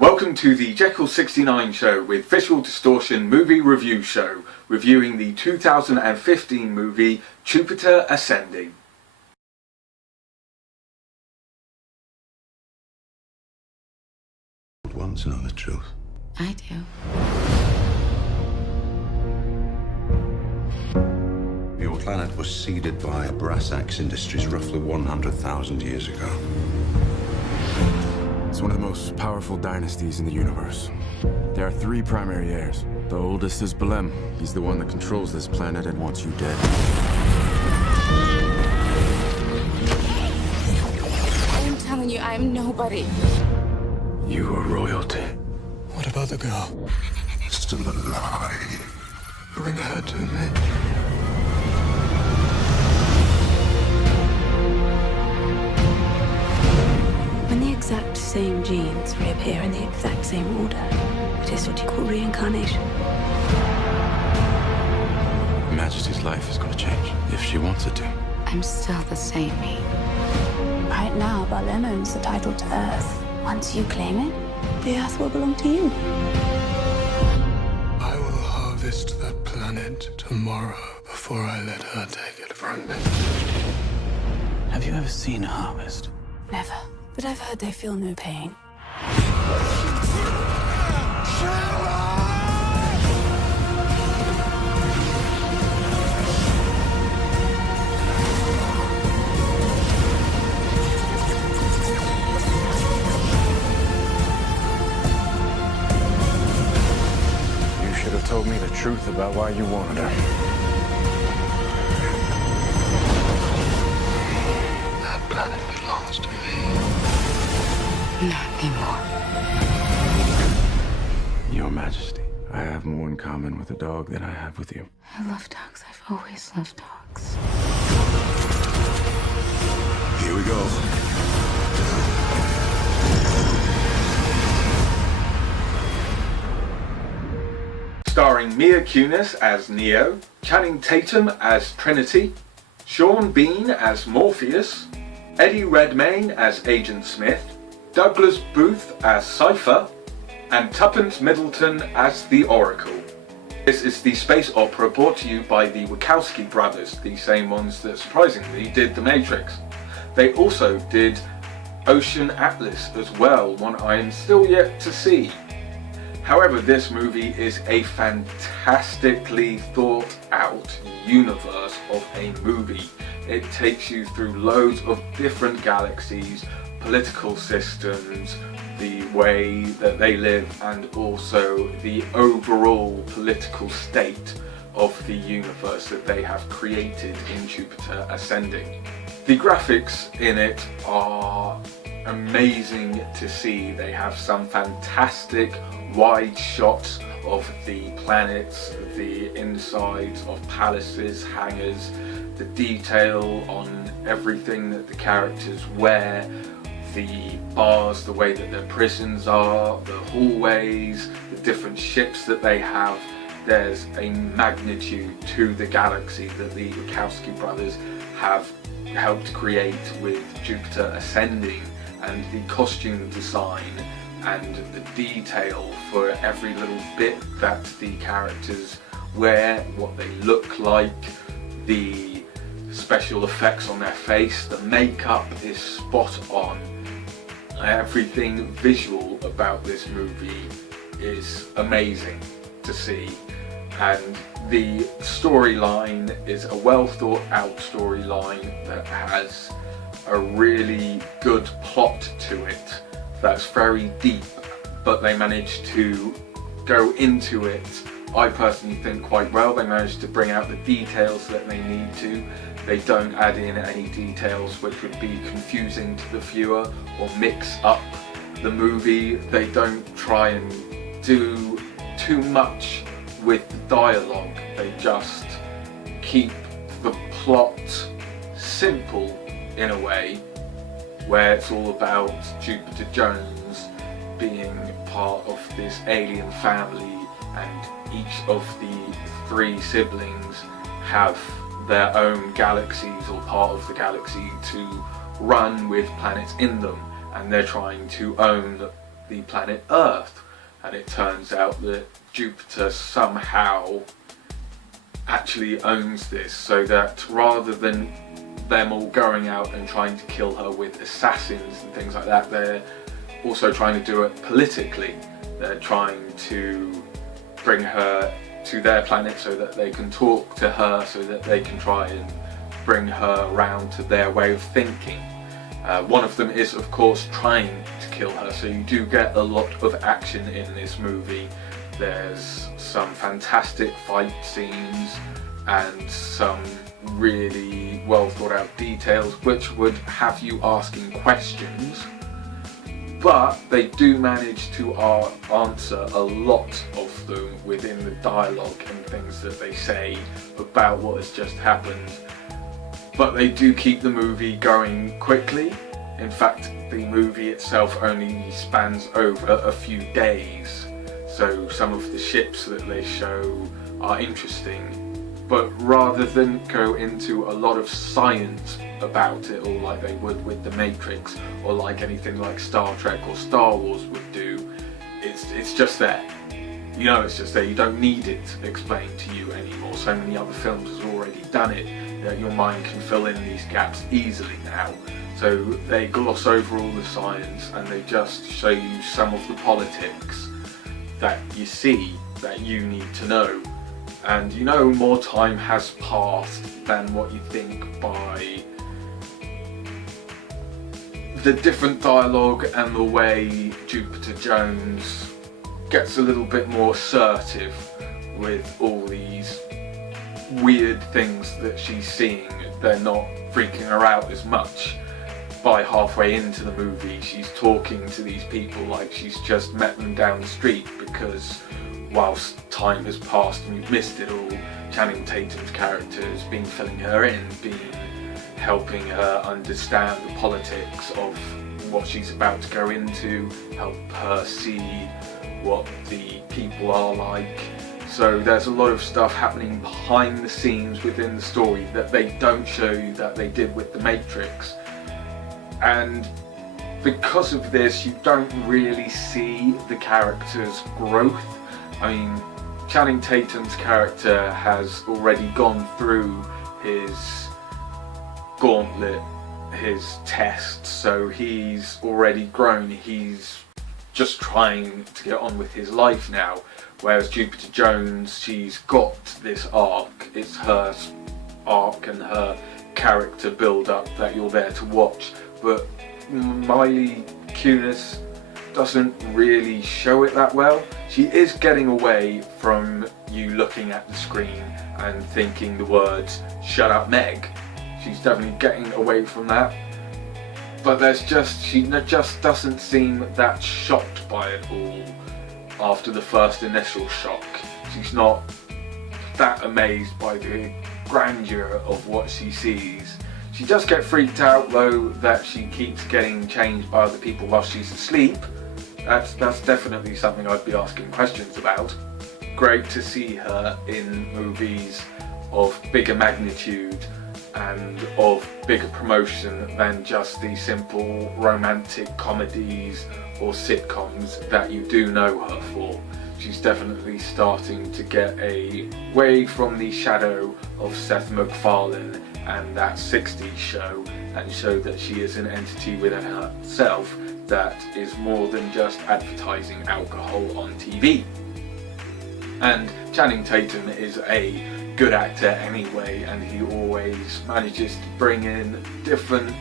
Welcome to the Jeccles69 show with Visual Distortion movie review show, reviewing the 2015 movie Jupiter Ascending. Want to know the truth? I do. Your planet was seeded by brass axe industries roughly 100,000 years ago. It's one of the most powerful dynasties in the universe. There are three primary heirs. The oldest is Belem. He's the one that controls this planet and wants you dead. I'm telling you, I'm nobody. You are royalty. What about the girl? Still alive. Bring her to me. When the exact same genes reappear in the exact same order, it is what you call reincarnation. Majesty's life is going to change, if she wants it to. I'm still the same me. Right now, Belem owns the title to Earth. Once you claim it, the Earth will belong to you. I will harvest that planet tomorrow before I let her take it from me. Have you ever seen a harvest? Never. But I've heard they feel no pain. You should have told me the truth about why you wanted her. That planet belongs to me. Not anymore. Your Majesty, I have more in common with a dog than I have with you. I love dogs. I've always loved dogs. Here we go. Starring Mila Kunis as Neo, Channing Tatum as Trinity, Sean Bean as Morpheus, Eddie Redmayne as Agent Smith, Douglas Booth as Cypher, and Tuppence Middleton as the Oracle. This is the space opera brought to you by the Wachowski brothers, the same ones that surprisingly did The Matrix. They also did Ocean Atlas as well, one I am still yet to see. However, this movie is a fantastically thought out universe of a movie. It takes you through loads of different galaxies, political systems, the way that they live, and also the overall political state of the universe that they have created in Jupiter Ascending. The graphics in it are amazing to see. They have some fantastic wide shots of the planets, the insides of palaces, hangars, the detail on everything that the characters wear, the bars, the way that their prisons are, the hallways, the different ships that they have. There's a magnitude to the galaxy that the Wachowski brothers have helped create with Jupiter Ascending, and the costume design and the detail for every little bit that the characters wear, what they look like, the special effects on their face, the makeup is spot on. Everything visual about this movie is amazing to see, and the storyline is a well thought out storyline that has a really good plot to it that's very deep, but they managed to go into it, I personally think, quite well. They managed to bring out the details that they need to. They don't add in any details which would be confusing to the viewer or mix up the movie. They don't try and do too much with the dialogue. They just keep the plot simple in a way, where it's all about Jupiter Jones being part of this alien family, and each of the three siblings have their own galaxies or part of the galaxy to run with planets in them, and they're trying to own the planet Earth. And it turns out that Jupiter somehow actually owns this, so that rather than them all going out and trying to kill her with assassins and things like that, they're also trying to do it politically. They're trying to bring her to their planet so that they can talk to her, so that they can try and bring her around to their way of thinking. One of them is, of course, trying to kill her, so you do get a lot of action in this movie. There's some fantastic fight scenes and some really well thought out details which would have you asking questions, but they do manage to answer a lot of them within the dialogue and things that they say about what has just happened. But they do keep the movie going quickly. In fact, the movie itself only spans over a few days, so some of the ships that they show are interesting. But rather than go into a lot of science about it, all like they would with The Matrix, or like anything like Star Trek or Star Wars would do, it's just there. You know, it's just there. You don't need it explained to you anymore. So many other films have already done it, that your mind can fill in these gaps easily now. So they gloss over all the science and they just show you some of the politics that you see that you need to know. And you know, more time has passed than what you think by the different dialogue and the way Jupiter Jones gets a little bit more assertive with all these weird things that she's seeing. They're not freaking her out as much. By halfway into the movie, she's talking to these people like she's just met them down the street, because whilst time has passed and you've missed it all, Channing Tatum's character has been filling her in, been helping her understand the politics of what she's about to go into, help her see what the people are like. So there's a lot of stuff happening behind the scenes within the story that they don't show you that they did with The Matrix. And because of this, you don't really see the character's growth. I mean, Channing Tatum's character has already gone through his gauntlet, his test, so he's already grown. He's just trying to get on with his life now. Whereas Jupiter Jones, she's got this arc. It's her arc and her character build-up that you're there to watch. But Miley Kunis doesn't really show it that well. She is getting away from you looking at the screen and thinking the words "Shut up, Meg." She's definitely getting away from that. But she just doesn't seem that shocked by it all after the first initial shock. She's not that amazed by the grandeur of what she sees. She does get freaked out though that she keeps getting changed by other people while she's asleep. That's definitely something I'd be asking questions about. Great to see her in movies of bigger magnitude and of bigger promotion than just the simple romantic comedies or sitcoms that you do know her for. She's definitely starting to get away from the shadow of Seth MacFarlane and that 60s show, and show that she is an entity within herself that is more than just advertising alcohol on TV. And Channing Tatum is a good actor anyway, and he always manages to bring in different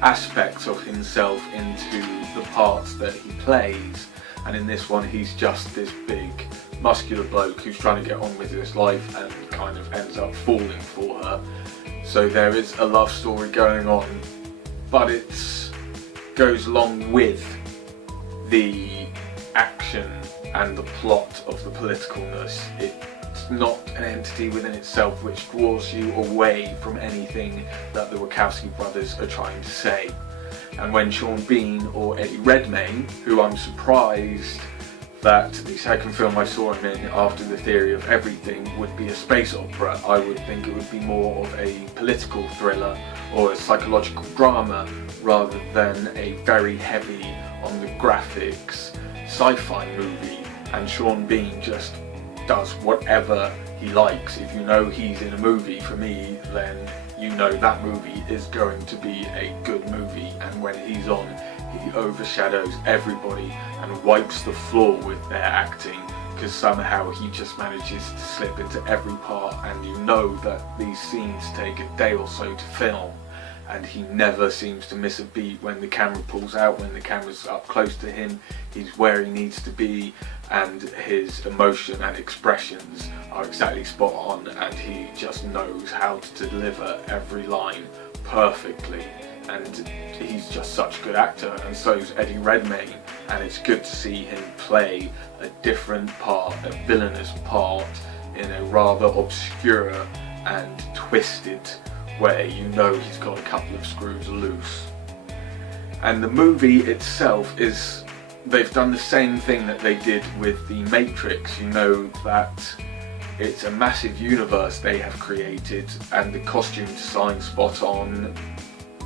aspects of himself into the parts that he plays. And in this one, he's just this big, muscular bloke who's trying to get on with his life and kind of ends up falling for her. So there is a love story going on, but it goes along with the action and the plot of the politicalness. It's not an entity within itself which draws you away from anything that the Wachowski brothers are trying to say. And when Sean Bean or Eddie Redmayne, who I'm surprised that the second film I saw him in after The Theory of Everything would be a space opera, I would think it would be more of a political thriller or a psychological drama rather than a very heavy on the graphics, sci-fi movie, and Sean Bean just does whatever he likes. If you know he's in a movie, for me, then you know that movie is going to be a good movie, and when he's on, he overshadows everybody and wipes the floor with their acting, because somehow he just manages to slip into every part, and you know that these scenes take a day or so to film, and he never seems to miss a beat. When the camera pulls out, when the camera's up close to him, he's where he needs to be, and his emotion and expressions are exactly spot on, and he just knows how to deliver every line perfectly, and he's just such a good actor, and so is Eddie Redmayne, and it's good to see him play a different part, a villainous part, in a rather obscure and twisted way. You know he's got a couple of screws loose. And the movie itself is, they've done the same thing that they did with The Matrix. You know that it's a massive universe they have created, and the costume design spot on,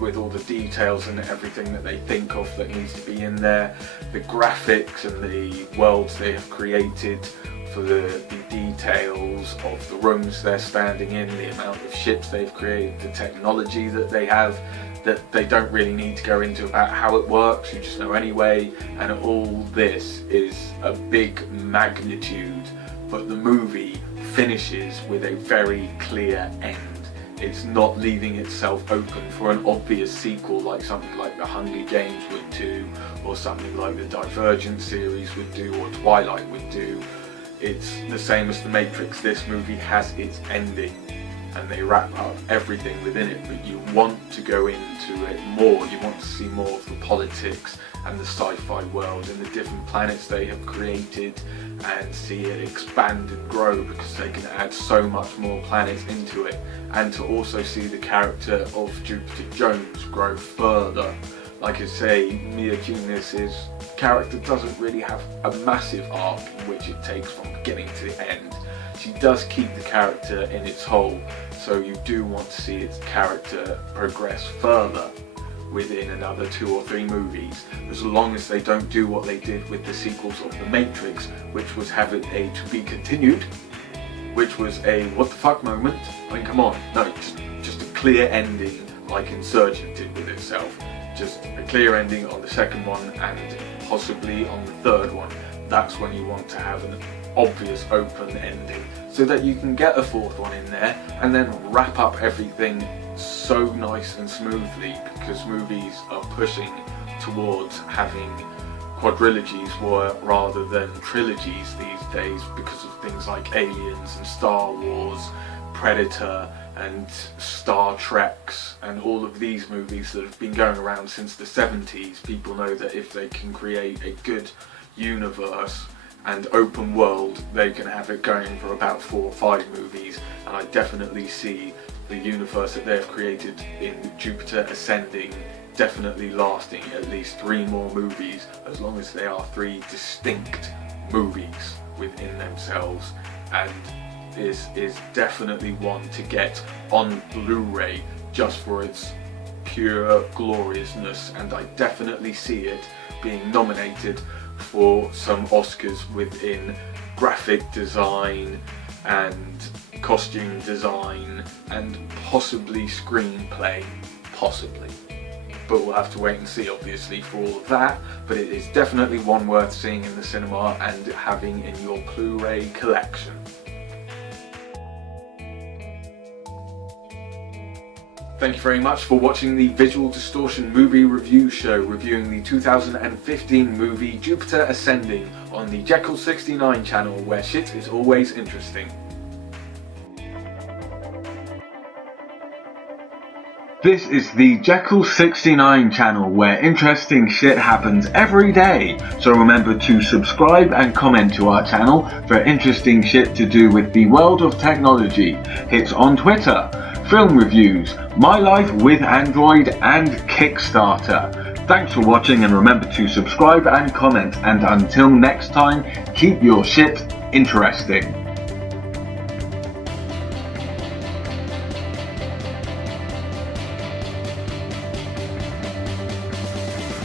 with all the details and everything that they think of that needs to be in there, the graphics and the worlds they have created, for the details of the rooms they're standing in, the amount of ships they've created, the technology that they have that they don't really need to go into about how it works, you just know anyway, and all this is a big magnitude, but the movie finishes with a very clear end. It's not leaving itself open for an obvious sequel like something like The Hunger Games would do, or something like the Divergent series would do, or Twilight would do. It's the same as The Matrix. This movie has its ending, and they wrap up everything within it, but you want to go into it more. You want to see more of the politics and the sci-fi world and the different planets they have created, and see it expand and grow, because they can add so much more planets into it, and to also see the character of Jupiter Jones grow further. Like I say, Mila Kunis's character doesn't really have a massive arc in which it takes from beginning to the end. She does keep the character in its whole, so you do want to see its character progress further within another 2 or 3 movies, as long as they don't do what they did with the sequels of The Matrix, which was having a to be continued, which was a what the fuck moment. I mean, come on, no, just a clear ending like Insurgent did with itself. Just a clear ending on the second one and possibly on the third one. That's when you want to have an obvious open ending, so that you can get a 4th one in there and then wrap up everything so nice and smoothly, because movies are pushing towards having quadrilogies rather than trilogies these days, because of things like Aliens and Star Wars, Predator and Star Treks, and all of these movies that have been going around since the 70s. People know that if they can create a good universe and open world, they can have it going for about 4 or 5 movies, and I definitely see the universe that they've created in Jupiter Ascending definitely lasting at least 3 more movies, as long as they are 3 distinct movies within themselves, and this is definitely one to get on Blu-ray just for its pure gloriousness, and I definitely see it being nominated for some Oscars within graphic design and costume design and possibly screenplay, possibly. But we'll have to wait and see, obviously, for all of that. But it is definitely one worth seeing in the cinema and having in your Blu-ray collection. Thank you very much for watching the Visual Distortion movie review show, reviewing the 2015 movie Jupiter Ascending on the Jeccles69 channel, where shit is always interesting. This is the Jeccles69 channel, where interesting shit happens every day. So remember to subscribe and comment to our channel for interesting shit to do with the world of technology, hits on Twitter, film reviews, my life with Android, and Kickstarter. Thanks for watching, and remember to subscribe and comment, and until next time, keep your shit interesting.